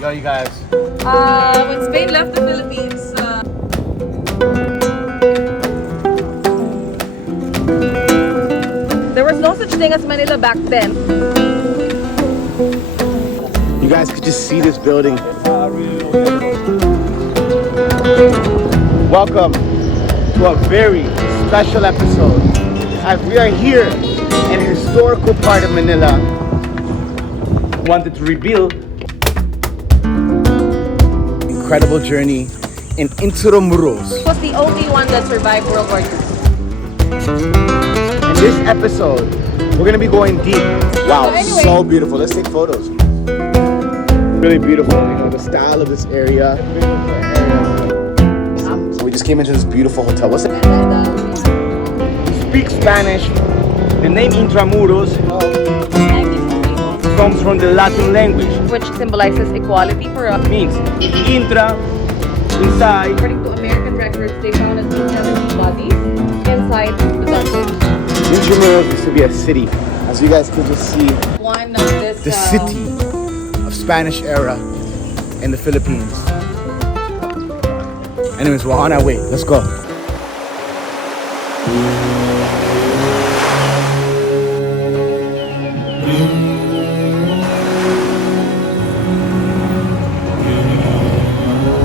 Yo, you guys. When Spain left the Philippines, there was no such thing as Manila back then. You guys could just see this building. Welcome to a very special episode as we are here in a historical part of Manila. Wanted to reveal incredible journey in Intramuros. He was the only one that survived World War II. In this episode, we're gonna be going deep. Wow, So anyway. so beautiful. Let's take photos. Really beautiful, you know, the style of this area. So we just came into this beautiful hotel. What's it? Speak Spanish. The name Intramuros comes from the Latin language. Which symbolizes equality for us. Means intra, inside. According to American records, they found 270 bodies inside the dungeon. Intramuros used to be a city. As you guys can just see, One of this. the city of Spanish era in the Philippines. Anyways, we're on our way. Let's go.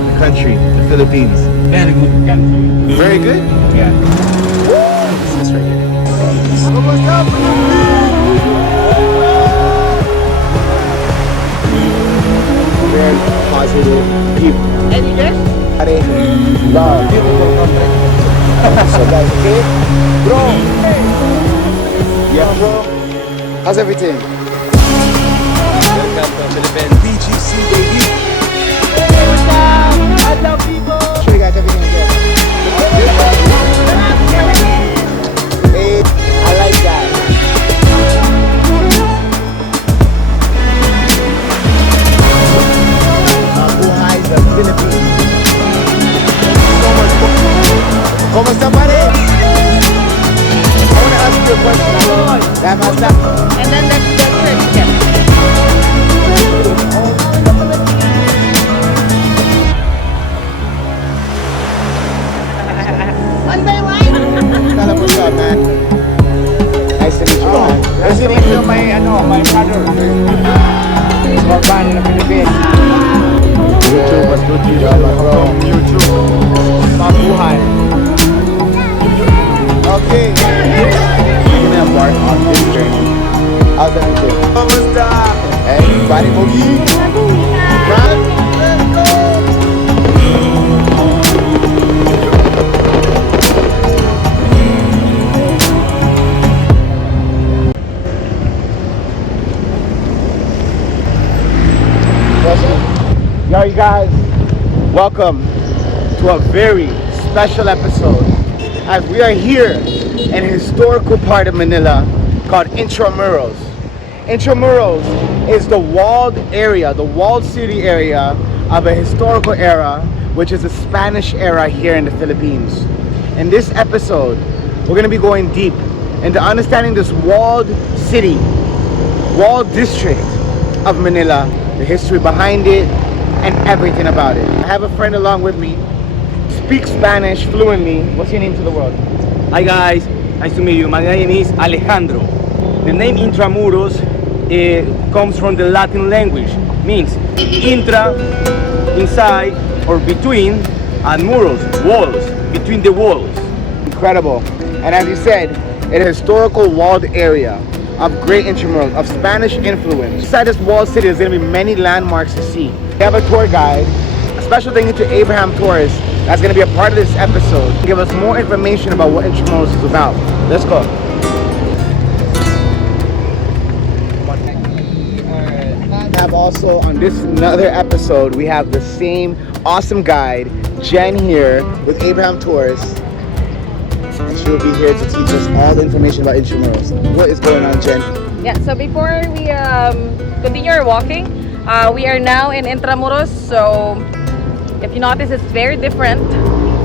The country, the Philippines. Very good country. Very good? Yeah. This is right here. Very positive people. And you guys? Love. Beautiful country. So guys, okay? Bro! Yeah, bro. How's everything? Welcome to Philippines. BGC, baby. Hey, what's up? I love people. Show you guys everything again. Hey, I like that. Buhay sa Philippines. ¿Cómo está, pare? I want to ask you a question. And then that's the church. Yes. One by one. Tell what's up, man. Nice to meet you, man. Nice to meet you, my brother. Small band in the Philippines. YouTube, what's good, you bro? YouTube. Mabuhay. Okay. We're gonna embark on this journey. How's everything? Kamusta? Hey, body boogie. Right? Let's go. Yo, you guys, welcome to a very special episode as we are here in a historical part of Manila called Intramuros. Intramuros is the walled area, the walled city area of a historical era, which is the Spanish era here in the Philippines. In this episode, we're going to be going deep into understanding this walled city, walled district of Manila, the history behind it, and everything about it. I have a friend along with me, speaks Spanish fluently. What's your name to the world? Hi guys, nice to meet you. My name is Alejandro. The name Intramuros comes from the Latin language. Means intra, inside or between, and muros, walls, between the walls. Incredible. And as you said, it's a historical walled area of great Intramuros, of Spanish influence. Inside this walled city, there's going to be many landmarks to see. We have a tour guide. A special thank you to Abraham Torres that's going to be a part of this episode. Give us more information about what Intramuros is about. Let's go. We have also on this another episode, we have the same awesome guide, Jen, here with Abraham Torres. And she will be here to teach us all the information about Intramuros. What is going on, Jen? Yeah, so before we continue our walking, we are now in Intramuros. So if you notice, it's very different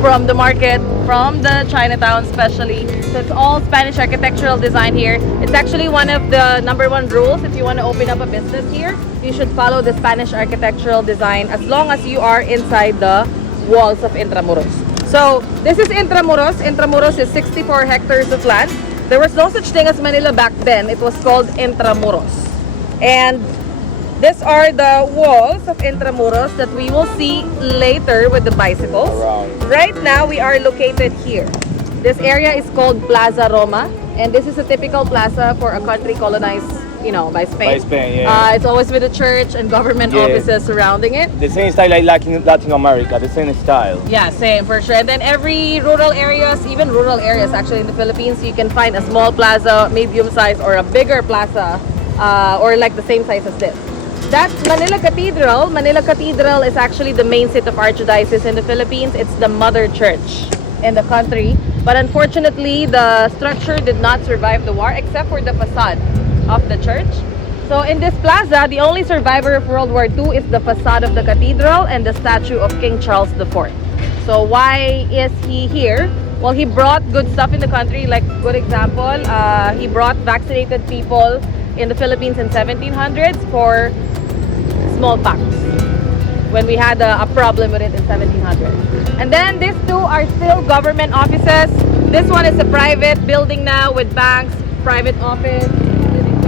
from the market, from the Chinatown especially. So it's all Spanish architectural design here. It's actually one of the #1 rules if you want to open up a business here. You should follow the Spanish architectural design as long as you are inside the walls of Intramuros. So this is Intramuros. Intramuros is 64 hectares of land. There was no such thing as Manila back then. It was called Intramuros. And these are the walls of Intramuros that we will see later with the bicycles. Right now, we are located here. This area is called Plaza Roma. And this is a typical plaza for a country colonized, by Spain. By Spain, yeah. It's always with the church and government offices surrounding it. The same style like in Latin America, the same style. Yeah, same for sure. And then every rural areas, even rural areas actually in the Philippines, you can find a small plaza, medium size, or a bigger plaza, or like the same size as this. That's Manila Cathedral. Manila Cathedral is actually the main seat of archdiocese in the Philippines. It's the mother church in the country. But unfortunately, the structure did not survive the war except for the facade of the church. So in this plaza, the only survivor of World War II is the facade of the cathedral and the statue of King Charles IV. So why is he here? Well, he brought good stuff in the country. Like, good example, he brought vaccinated people in the Philippines in 1700s for smallpox when we had a problem with it in 1700. And then these two are still government offices. This one is a private building now with banks, private office.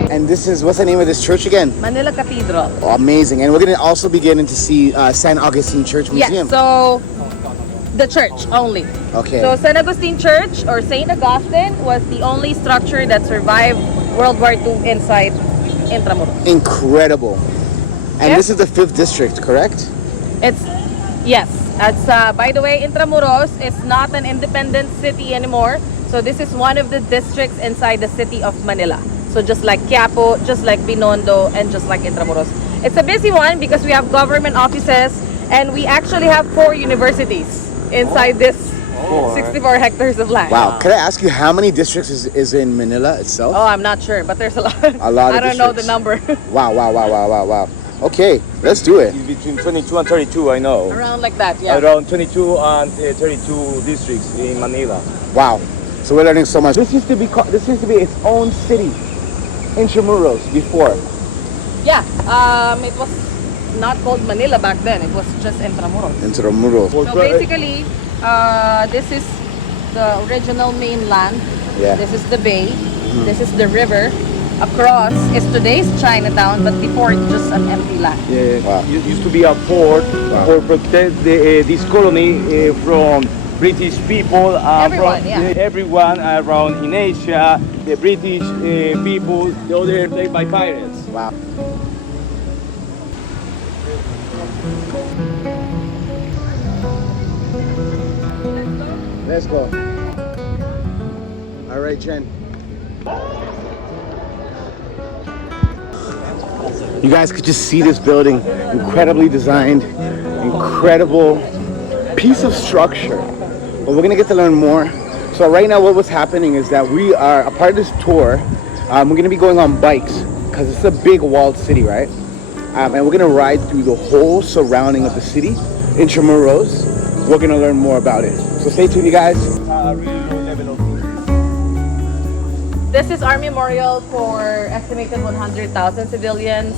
And this is, what's the name of this church again? Manila Cathedral. Oh, amazing. And we're going to also be getting to see San Augustine Church Museum. Yes, so the church only. Okay. So San Agustin Church or Saint Augustine was the only structure that survived World War II inside Intramuros. Incredible. And Yes. this is the 5th district, correct? Yes. It's by the way, Intramuros is not an independent city anymore. So this is one of the districts inside the city of Manila. So just like Quiapo, just like Binondo, and just like Intramuros. It's a busy one because we have government offices and we actually have 4 universities inside this 64 hectares of land. Wow. Could I ask you how many districts is in Manila itself? Oh, I'm not sure, but there's a lot. A lot of I don't know the districts. number. Wow. Okay, let's do it. It's between 22 and 32, I know. Around like that, yeah. Around 22 and 32 districts in Manila. Wow. So we're learning so much. This used to be its own city, Intramuros, before. Yeah, it was not called Manila back then. It was just Intramuros. Intramuros. So basically, this is the original mainland. Yeah. This is the bay. This is the river. Across is today's Chinatown, but before it's just an empty land. Yeah, Wow. it used to be a port for protect this colony from British people. Everyone around in Asia, the British people, the other played by pirates. Wow. Let's go. All right, Jen. You guys could just see this building, incredibly designed, incredible piece of structure. But we're gonna get to learn more. So right now what's happening is that we are a part of this tour. We're gonna be going on bikes because it's a big walled city, right? And we're gonna ride through the whole surrounding of the city, Intramuros. We're gonna learn more about it. So stay tuned, you guys. Really low level of This is our memorial for estimated 100,000 civilians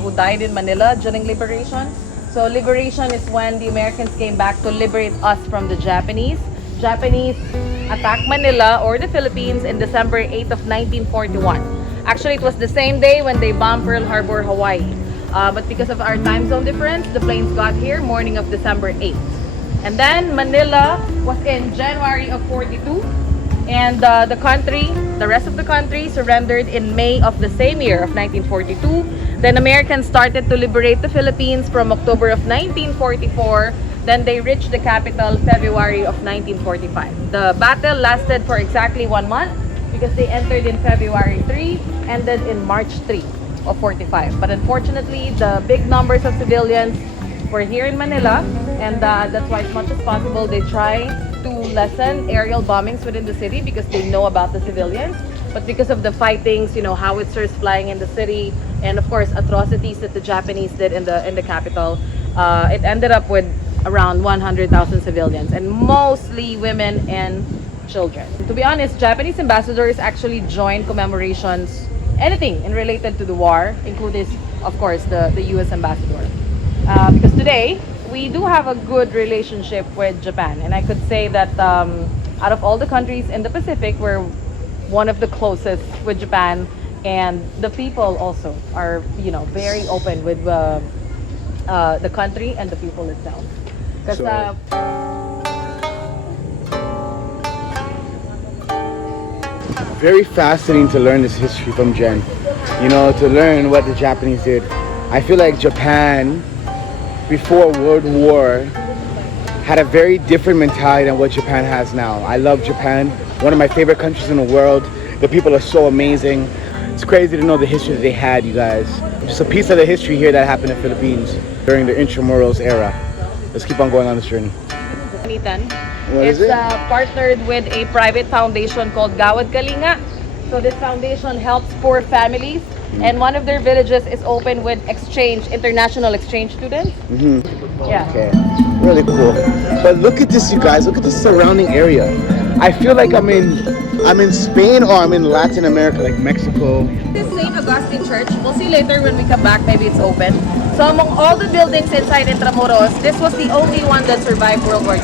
who died in Manila during liberation. So liberation is when the Americans came back to liberate us from the Japanese. Japanese attacked Manila or the Philippines in December 8th of 1941. Actually, it was the same day when they bombed Pearl Harbor, Hawaii. But because of our time zone difference, the planes got here morning of December 8th. And then Manila was in January of 42. And the rest of the country surrendered in May of the same year of 1942. Then Americans started to liberate the Philippines from October of 1944. Then they reached the capital February of 1945. The battle lasted for exactly 1 month because they entered in February 3, ended in March 3 of 45. But unfortunately, the big numbers of civilians were here in Manila, and that's why as much as possible they try to lessen aerial bombings within the city because they know about the civilians. But because of the fightings, howitzers flying in the city, and of course atrocities that the Japanese did in the capital, it ended up with around 100,000 civilians, and mostly women and children. To be honest, Japanese ambassadors actually join commemorations, anything in related to the war, including, of course, the U.S. ambassador. Because today, we do have a good relationship with Japan, and I could say that out of all the countries in the Pacific, we're one of the closest with Japan, and the people also are, you know, very open with the country and the people itself. Because So- Very fascinating to learn this history from Jen. You know, to learn what the Japanese did. I feel like Japan, before World War, had a very different mentality than what Japan has now. I love Japan, one of my favorite countries in the world. The people are so amazing. It's crazy to know the history that they had, you guys. Just a piece of the history here that happened in the Philippines during the Intramuros era. Let's keep on going on this journey. What is It's it? partnered with a private foundation called Gawad Kalinga. So this foundation helps poor families, and one of their villages is open with international exchange students. Yeah. Okay, really cool. But look at this, you guys. Look at the surrounding area. I feel like I'm in Spain or I'm in Latin America, like Mexico. This St. Augustine Church, we'll see later when we come back, maybe it's open. So among all the buildings inside Intramuros, this was the only one that survived World War II.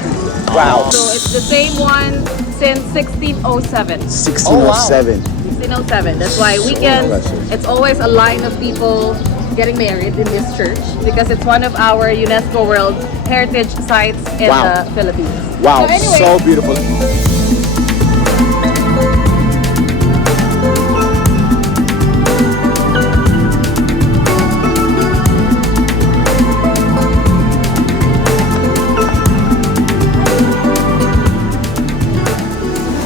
Wow. So it's the same one since 1607. 1607. 1607. That's why weekends, impressive. it's always a line of people getting married in this church because it's one of our UNESCO World Heritage Sites in Wow. the Philippines. Wow, So anyway, so beautiful.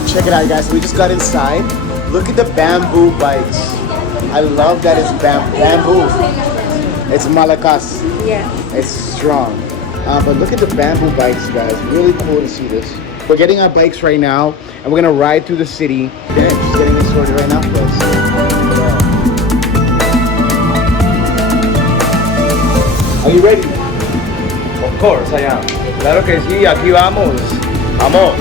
Check it out, guys. We just got inside. Look at the bamboo bikes. I love that it's bamboo. It's malakas. yeah. It's strong. But look at the bamboo bikes, guys. Really cool to see this. We're getting our bikes right now, and we're gonna ride through the city. Yeah, just getting it sorted right now for us. Are you ready? Of course I am. Claro que sí, aquí vamos. Vamos.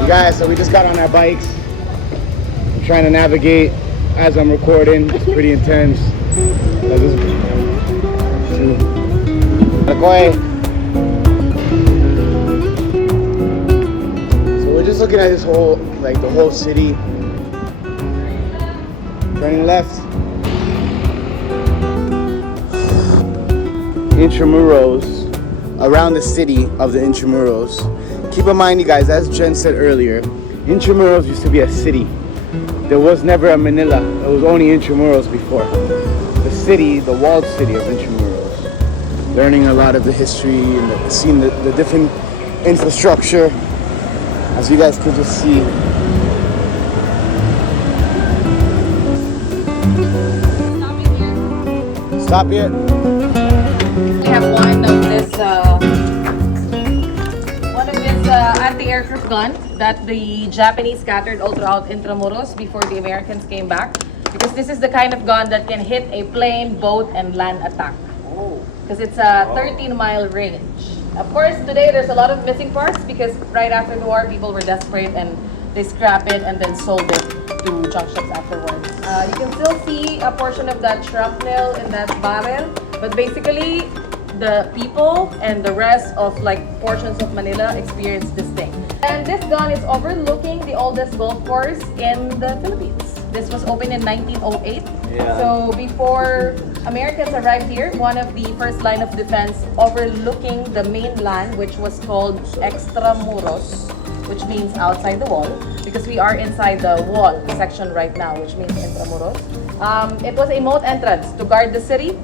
You guys, so we just got on our bikes. I'm trying to navigate as I'm recording. It's pretty intense. So we're just looking at this whole, like the whole city. Turning left. Intramuros, around the city of the Intramuros. Keep in mind, you guys, as Jen said earlier, Intramuros used to be a city. There was never a Manila. It was only Intramuros before. The city, the walled city of Intramuros. Learning a lot of the history and seeing the different infrastructure, as you guys could just see. Stop here. We have one of this anti-aircraft gun that the Japanese scattered all throughout Intramuros before the Americans came back. Because this is the kind of gun that can hit a plane, boat, and land attack. Because it's a 13-mile range. Of course, today there's a lot of missing parts because right after the war, people were desperate and they scrapped it and then sold it to junk shops afterwards. You can still see a portion of that shrapnel in that barrel, but basically, the people and the rest of like portions of Manila experienced this thing. And this gun is overlooking the oldest golf course in the Philippines. This was opened in 1908. Yeah. So before Americans arrived here, one of the first line of defense overlooking the mainland, which was called Extramuros, which means outside the wall, because we are inside the wall section right now, which means Intramuros. It was a moat entrance to guard the city.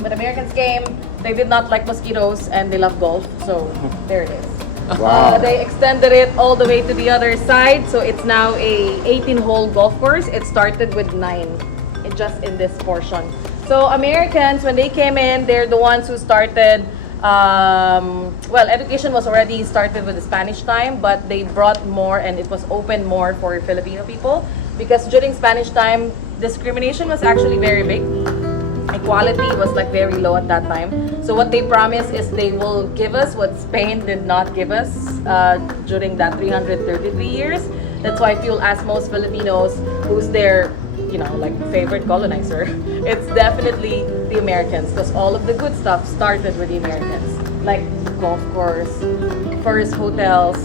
But Americans came, they did not like mosquitoes, and they love golf, so there it is. Wow. They extended it all the way to the other side, so it's now a 18-hole golf course. It started with 9, just in this portion. So Americans, when they came in, they're the ones who started, well, education was already started with the Spanish time, but they brought more, and it was open more for Filipino people. Because during Spanish time, discrimination was actually very big. Equality was like very low at that time. So what they promised is they will give us what Spain did not give us during that 333 years. That's why if you'll ask most Filipinos who's their, like favorite colonizer, it's definitely the Americans, because all of the good stuff started with the Americans. Like golf course, first hotels,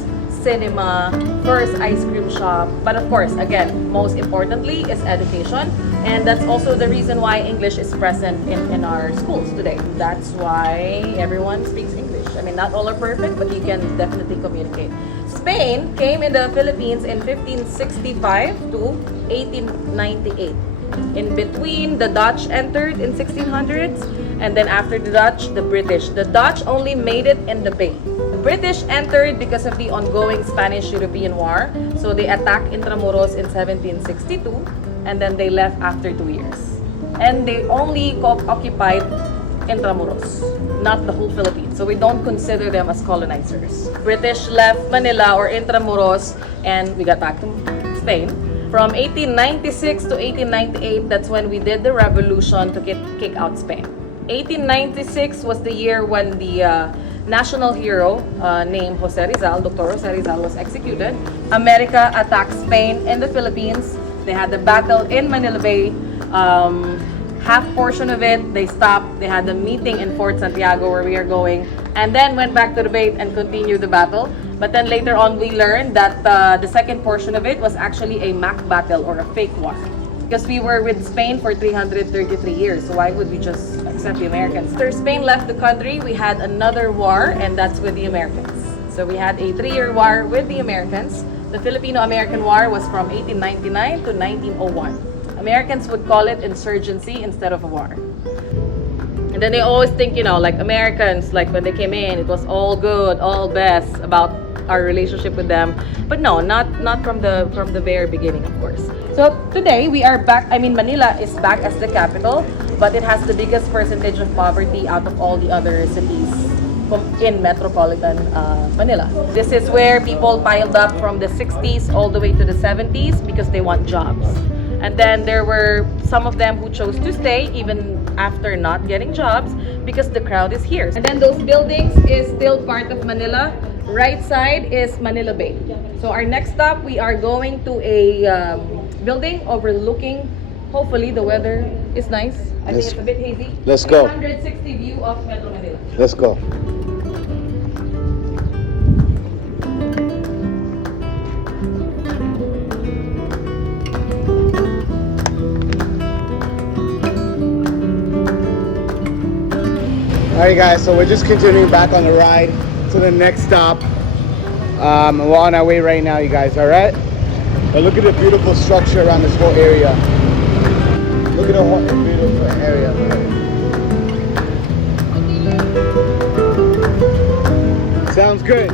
cinema, first ice cream shop. But of course, again, most importantly is education. And that's also the reason why English is present in our schools today. That's why everyone speaks English. I mean, not all are perfect, but you can definitely communicate. Spain came in the Philippines in 1565 to 1898. In between, the Dutch entered in 1600s, and then after the Dutch, the British. The Dutch only made it in the Bay. The British entered because of the ongoing Spanish-European War, so they attacked Intramuros in 1762, and then they left after 2 years. And they only occupied Intramuros, not the whole Philippines. So we don't consider them as colonizers. British left Manila or Intramuros, and we got back to Spain. From 1896 to 1898, that's when we did the revolution to kick out Spain. 1896 was the year when the national hero named Jose Rizal, Dr. Jose Rizal, was executed. America attacked Spain in the Philippines. They had the battle in Manila Bay. Half portion of it, they stopped. They had a meeting in Fort Santiago where we are going, and then went back to the Bay and continued the battle. But then later on, we learned that the second portion of it was actually a mock battle or a fake war. Because we were with Spain for 333 years, so why would we just accept the Americans? After Spain left the country, we had another war, and that's with the Americans. So we had a 3-year war with the Americans. The Filipino-American War was from 1899 to 1901. Americans would call it insurgency instead of a war. And then they always think, like Americans, like when they came in, it was all good, all best about our relationship with them. But no, not from the very beginning, of course. So today we are back. I mean, Manila is back as the capital, but it has the biggest percentage of poverty out of all the other cities in metropolitan Manila. This is where people piled up from the 60s all the way to the 70s because they want jobs. And then there were some of them who chose to stay even after not getting jobs because the crowd is here. And then those buildings is still part of Manila. Right side is Manila Bay. So our next stop, we are going to a building overlooking, hopefully the weather is nice. I think it's a bit hazy. Let's go. 360 view of Metro Manila. Let's go. Alright guys, so we're just continuing back on the ride to the next stop. We're on our way right now, you guys, alright? But look at the beautiful structure around this whole area. Look at the whole beautiful area. Sounds good.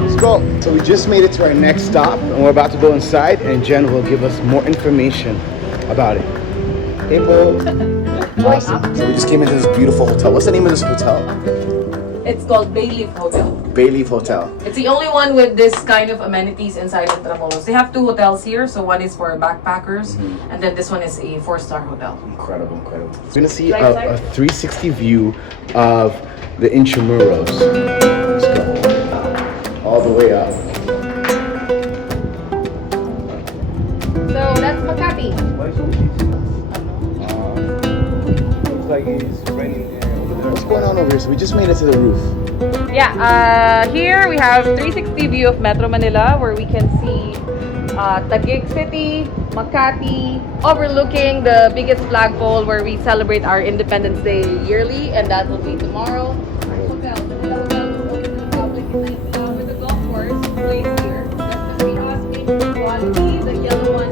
Let's go. So we just made it to our next stop and we're about to go inside and Jen will give us more information about it. Hey, Bo. Awesome. So we just came into this beautiful hotel. What's the name of this hotel? It's called Bayleaf Hotel. Bayleaf Hotel. It's the only one with this kind of amenities inside Intramuros. They have 2 hotels here, so one is for backpackers, and then this one is a 4-star hotel. Incredible, incredible. We're gonna see a 360 view of the Intramuros. Let's go. All the way up. So that's Makati. Looks like it's raining over there. What's going on over here? So we just made it to the roof. Yeah, here we have 360 view of Metro Manila where we can see Taguig City, Makati, overlooking the biggest flagpole where we celebrate our Independence Day yearly, and that will be tomorrow. Our hotel, the hotel is open to the public with the golf course placed here. That's the quality, the yellow one.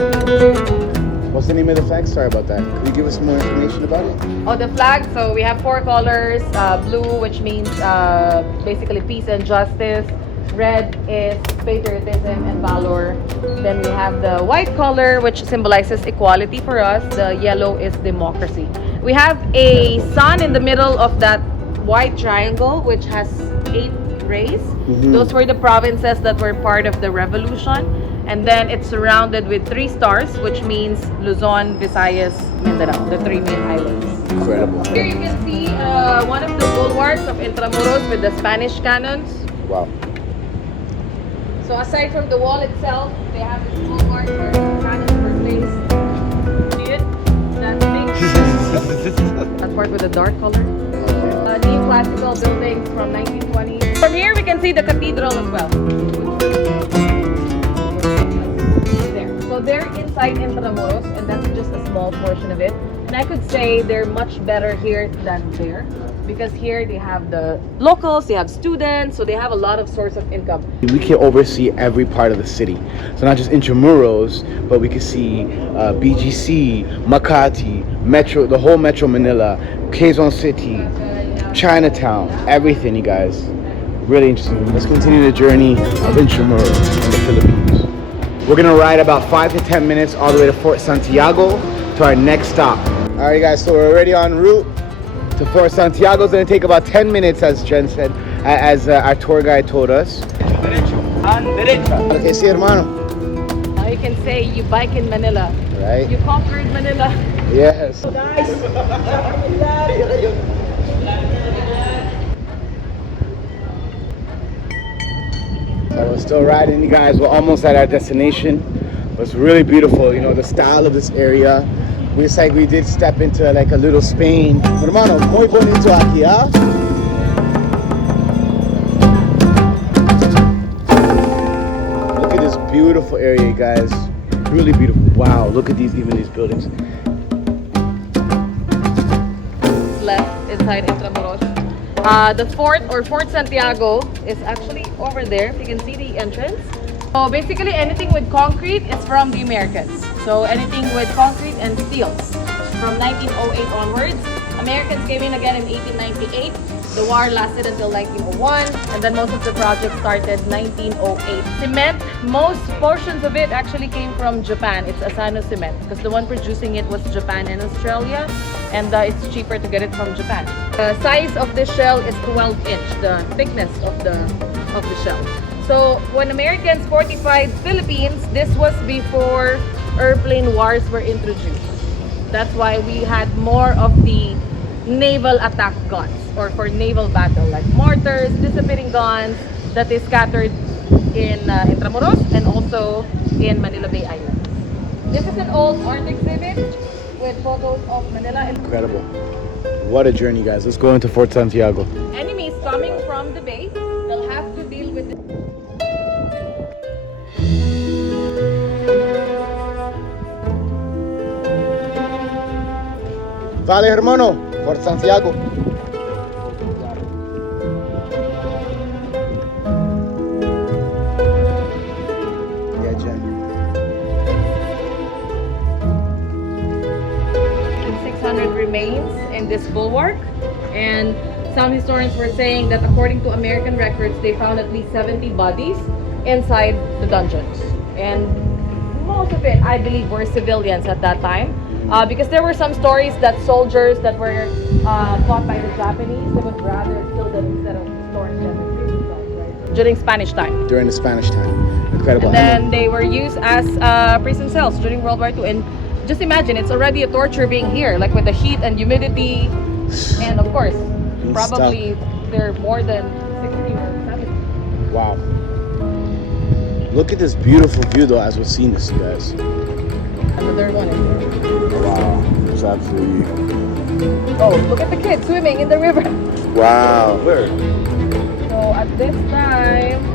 What's the name of the flag? Sorry about that. Can you give us more information about it? Oh, the flag. So we have 4 colors. Blue, which means basically peace and justice. Red is patriotism and valor. Then we have the white color, which symbolizes equality for us. The yellow is democracy. We have a sun in the middle of that white triangle, which has 8 rays. Those were the provinces that were part of the revolution. And then it's surrounded with 3 stars, which means Luzon, Visayas, Mindanao, the 3 main islands. Incredible. Here you can see one of the bulwarks of Intramuros with the Spanish cannons. Wow. So aside from the wall itself, they have this bulwark where the cannons were placed. See it? That thing? That part with the dark color. Neoclassical buildings from 1920. From here we can see the cathedral as well. There. So they're inside Intramuros, and that's just a small portion of it. And I could say they're much better here than there, because here they have the locals, they have students, so they have a lot of source of income. We can oversee every part of the city. So not just Intramuros, but we can see BGC, Makati, Metro, the whole Metro Manila, Quezon City, Chinatown, everything, you guys. Really interesting. Let's continue the journey of Intramuros in the Philippines. We're gonna ride about 5 to 10 minutes all the way to Fort Santiago to our next stop. All right, guys, so we're already en route to Fort Santiago. It's gonna take about 10 minutes, as Jen said, as our tour guide told us. Derecho and derecha. Okay, sí, hermano. Now you can say you bike in Manila. Right? You conquered Manila. Yes. So guys, So we're still riding, you guys. We're almost at our destination. But it's really beautiful, you know, the style of this area. It's like we did step into like a little Spain. Hermano, muy bonito aquí, ¿ah? Look at this beautiful area, you guys. Really beautiful. Wow, look at even these buildings. left inside Intramuros. The fort or Fort Santiago is actually over there. You can see the entrance. So basically anything with concrete is from the Americans. So anything with concrete and steels from 1908 onwards. Americans came in again in 1898. The war lasted until 1901, and then most of the projects started 1908. Cement, most portions of it actually came from Japan. It's Asano cement because the one producing it was Japan and Australia, and it's cheaper to get it from Japan. The size of this shell is 12 inch, the thickness of the shell. So when Americans fortified Philippines, this was before airplane wars were introduced. That's why we had more of the naval attack guns, or for naval battle, like mortars, dissipating guns that is scattered in Intramuros and also in Manila Bay Island. This is an old art exhibit with photos of Manila. Incredible. What a journey, guys. Let's go into Fort Santiago. Enemies coming from the bay, they'll have to deal with it. Vale, hermano. Fort Santiago. Yeah, Jen. 600 remains in this bulwark, and some historians were saying that according to American records, they found at least 70 bodies inside the dungeons, and most of it, I believe, were civilians at that time. Because there were some stories that soldiers that were fought by the Japanese, they would rather kill them instead of storing them in prison cells, right? During Spanish time. During the Spanish time. Incredible. And then they were used as prison cells during World War II. And just imagine, it's already a torture being here, like with the heat and humidity. And of course, probably they're more than 60 or 70. Wow. Look at this beautiful view though, as we're seeing this, you guys. Another one in there. Wow. It's absolutely... Oh, look at the kids swimming in the river. Wow. Where? So at this time,